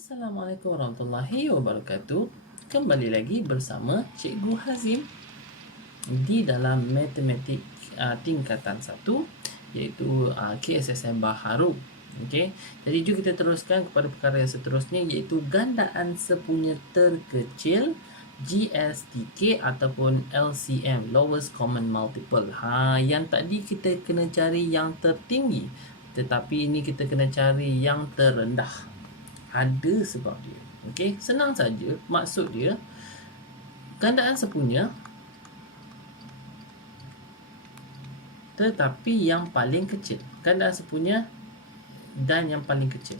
Assalamualaikum warahmatullahi wabarakatuh. Kembali lagi bersama Cikgu Hazim di dalam matematik tingkatan 1, iaitu KSSM Baharu. Okey. Jadi jom kita teruskan kepada perkara yang seterusnya, iaitu gandaan sepunya terkecil GSTK ataupun LCM, lowest common multiple. Yang tadi kita kena cari yang tertinggi, tetapi ini kita kena cari yang terendah. Ada sebab dia. Okey, senang saja. Maksud dia, gandaan sepunya tetapi yang paling kecil. Gandaan sepunya dan yang paling kecil.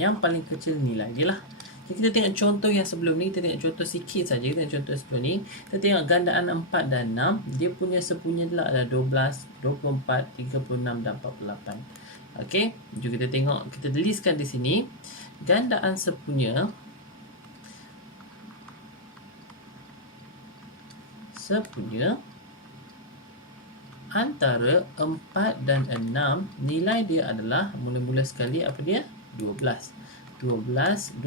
Yang paling kecil nilai dia lah. Jadi kita tengok contoh yang sebelum ni. Kita tengok contoh sikit saja. Kita tengok contoh sebelum ni. Kita tengok gandaan 4 dan 6. Dia punya sepunya adalah 12, 24, 36 dan 48. Okey, jom kita tengok, kita tuliskan di sini gandaan sepunya antara 4 dan 6, nilai dia adalah mula-mula sekali apa dia? 12, 24,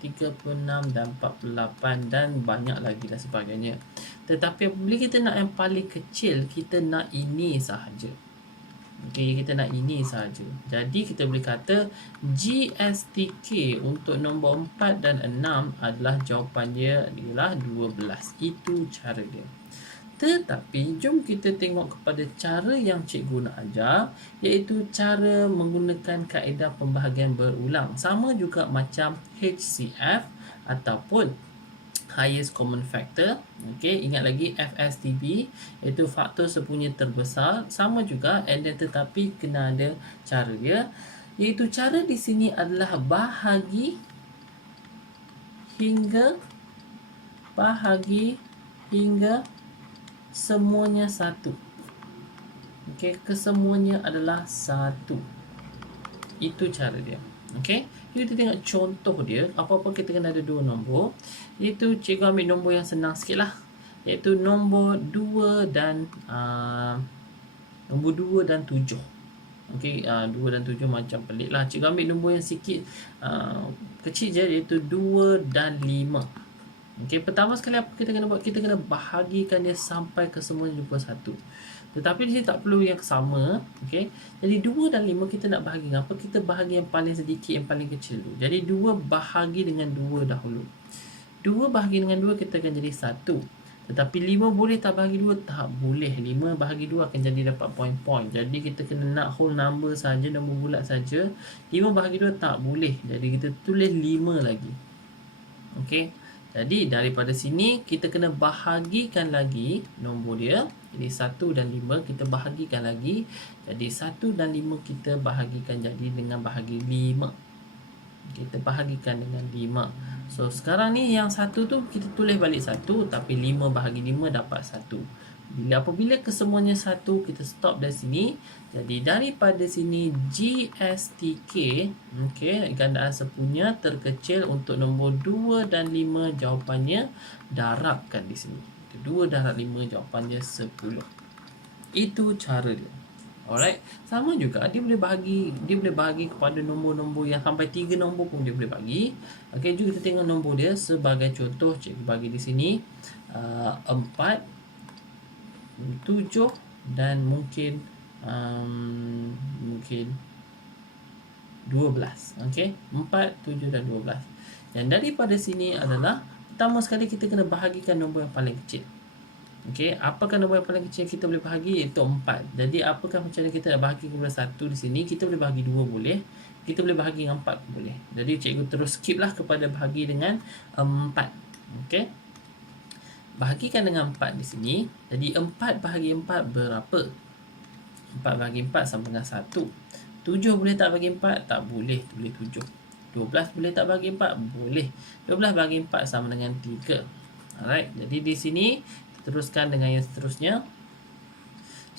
36 dan 48 dan banyak lagi dan sebagainya. Tetapi apabila kita nak yang paling kecil, kita nak ini sahaja. Okey, kita nak ini sahaja. Jadi kita boleh kata GSTK untuk nombor 4 dan 6 adalah jawapannya ialah 12. Itu cara dia. Tetapi jom kita tengok kepada cara yang cikgu nak ajar, iaitu cara menggunakan kaedah pembahagian berulang. Sama juga macam HCF ataupun highest common factor. Okey, ingat lagi FSTB, iaitu faktor sepunya terbesar. Sama juga, and then tetapi kena ada cara dia, iaitu cara di sini adalah bahagi hingga semuanya satu. Okey, kesemuanya adalah satu. Itu cara dia. Okey, kita tengok contoh dia. Apa-apa kita kena ada dua nombor, iaitu cikgu ambil nombor yang senang sikit lah, iaitu nombor 2 dan 7. Okey, 2 dan 7 macam pelik lah. Cikgu ambil nombor yang sikit kecil je, iaitu 2 dan 5. Okey, pertama sekali apa kita kena buat? Kita kena bahagikan dia sampai kesemuanya jumpa 1. Tetapi di sini tak perlu yang sama. Okey, jadi 2 dan 5 kita nak bahagi apa? Kita bahagi yang paling sedikit, yang paling kecil dulu. Jadi 2 bahagi dengan 2 dahulu. 2 bahagi dengan 2 kita akan jadi 1. Tetapi 5 boleh tak bahagi 2? Tak boleh. 5 bahagi 2 akan jadi dapat point-point. Jadi kita kena nak whole number saja, nombor bulat saja. 5 bahagi 2 tak boleh. Jadi kita tulis 5 lagi. Okey, jadi daripada sini kita kena bahagikan lagi nombor dia. Jadi 1 dan 5 kita bahagikan lagi. Jadi 1 dan 5 kita bahagikan jadi dengan bahagi 5. Kita bahagikan dengan 5. So sekarang ni yang 1 tu kita tulis balik 1, tapi 5 bahagi 5 dapat 1. Apabila kesemuanya 1, kita stop dari sini. Jadi daripada sini GSTK, okey, gandaan sepunya terkecil untuk nombor 2 dan 5, jawapannya darabkan di sini. 2 darab 5 jawapannya 10. Itu cara dia. Alright, sama juga dia boleh bahagi kepada nombor-nombor yang sampai 3 nombor pun dia boleh bagi. Okey, jom kita tengok nombor dia sebagai contoh. Cikgu bagi di sini 4, 7 dan mungkin 12. Okey, 4, 7 dan 12. Dan daripada sini adalah pertama sekali kita kena bahagikan nombor yang paling kecil. Okey, apakah nombor yang paling kecil kita boleh bahagi? Iaitu 4. Jadi apakah macam mana kita nak bahagi kepada 1 di sini? Kita boleh bahagi 2 boleh. Kita boleh bahagi dengan 4 boleh. Jadi cikgu terus skip lah kepada bahagi dengan 4. Okey, bahagikan dengan 4 di sini. Jadi 4 bahagi 4 berapa? 4 bahagi 4 sama dengan 1. 7 boleh tak bagi 4? Tak boleh. Tulis 7. 12 boleh tak bagi 4? Boleh. 12 bagi 4 sama dengan 3. Alright, jadi di sini teruskan dengan yang seterusnya.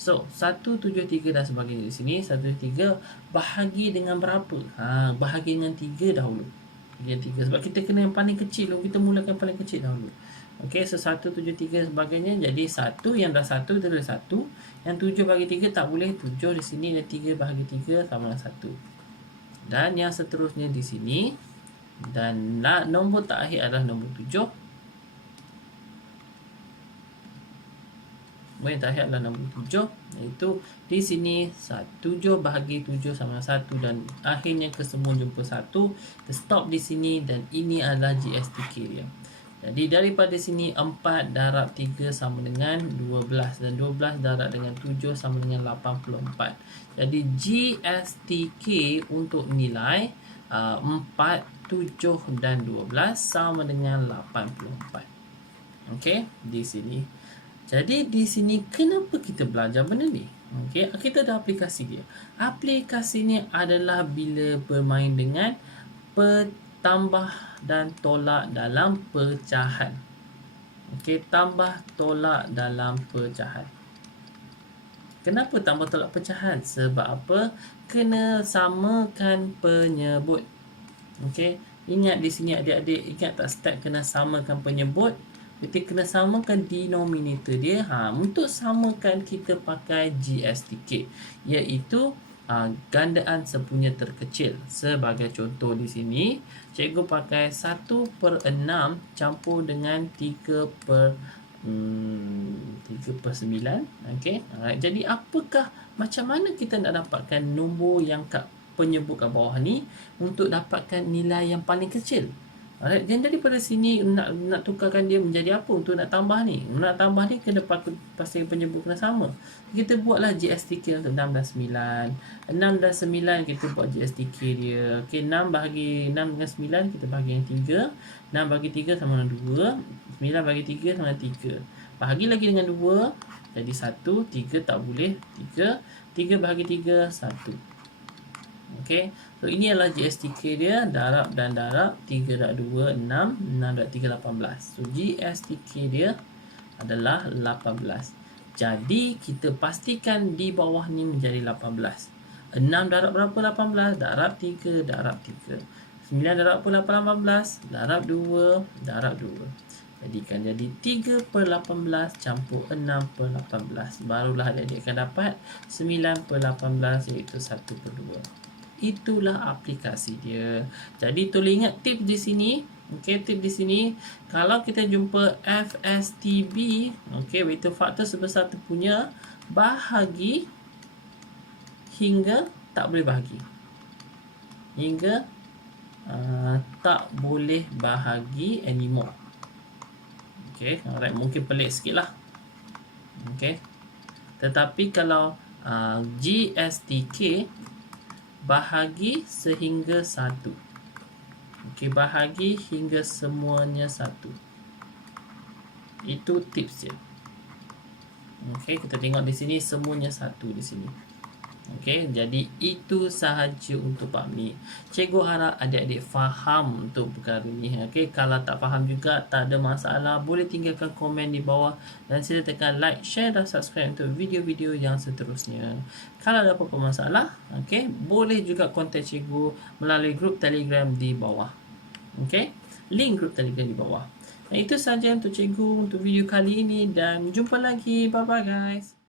So 1, 7, 3 dan sebagainya. Di sini 1, 3 bahagi dengan berapa? Bahagi dengan 3 dahulu. Yang 3 sebab kita kena yang paling kecil dulu. Kita mulakan yang paling kecil dahulu. Okey, so 1, 7, 3 sebagainya. Jadi 1 yang dah 1 kita tulis 1. Yang 7 bagi 3 tak boleh. 7 di sini dan 3 bahagi 3 sama dengan 1. Dan yang seterusnya di sini, dan nombor terakhir adalah nombor 7. Nombor yang terakhir adalah nombor 7, iaitu di sini 7 bahagi 7 sama 1, dan akhirnya kesemua jumpa 1. Kita stop di sini, dan ini adalah GSTK dia. Jadi daripada sini 4 darab 3 sama dengan 12, dan 12 darab dengan 7 sama dengan 84. Jadi GSTK untuk nilai 4, 7 dan 12 sama dengan 84. Okey, di sini. Jadi di sini kenapa kita belajar benda ni? Okey, kita ada aplikasi dia. Aplikasi ni adalah bila bermain dengan tambah dan tolak dalam pecahan. Okey, tambah tolak dalam pecahan. Kenapa tambah tolak pecahan? Sebab apa? Kena samakan penyebut. Okey, ingat di sini adik-adik, ingat tak step kena samakan penyebut? Kita kena samakan denominator dia. Untuk samakan kita pakai GSTK, iaitu gandaan sepunya terkecil. Sebagai contoh di sini, cikgu pakai 1/6 campur dengan 3/9. Okey. Jadi apakah, macam mana kita nak dapatkan nombor yang kat penyebut kat bawah ni untuk dapatkan nilai yang paling kecil? Alright, dan daripada sini nak tukarkan dia menjadi apa untuk nak tambah ni? Nak tambah ni kena pastikan penyebut kena sama. Kita buatlah GSTK untuk 6 dan 9. 6 dan 9 kita buat GSTK dia. Okey, 6 bahagi 6 dengan 9 kita bahagi yang 3. 6 bahagi 3 sama dengan 2. 9 bahagi 3 sama dengan 3. Bahagi lagi dengan 2, jadi 1, 3 tak boleh. 3 bahagi 3, 1. Okey, so ini adalah GSTK dia, darab dan darab. 3 darab 2, 6. 6 darab 3, 18. So GSTK dia adalah 18. Jadi kita pastikan di bawah ni menjadi 18. 6 darab berapa 18? Darab 3, darab 3. 9 darab apa 18? Darab 2, darab 2. Jadikan jadi 3/18 campur 6/18. Barulah adik akan dapat 9/18, iaitu 1/2. Itulah aplikasi dia. Jadi tolong ingat tips di sini. Okey, tips di sini, kalau kita jumpa FSTB, okey, weighted faktor sebesar tu punya, bahagi hingga tak boleh bahagi. Hingga tak boleh bahagi anymore. Okey, alright, mungkin pelik sikit lah. Okey. Tetapi kalau GSTK, bahagi sehingga 1. Okey, bahagi hingga semuanya 1. Itu tips dia. Okey, kita tengok di sini semuanya 1 di sini. Okey, jadi itu sahaja untuk bab ni. Cikgu harap adik-adik faham untuk perkara ni. Okey, kalau tak faham juga tak ada masalah, boleh tinggalkan komen di bawah, dan sila tekan like, share dan subscribe untuk video-video yang seterusnya. Kalau ada apa-apa masalah, okey, boleh juga kontak cikgu melalui grup Telegram di bawah. Okey, link grup Telegram di bawah. Dan itu sahaja untuk cikgu untuk video kali ini, dan jumpa lagi. Bye bye guys.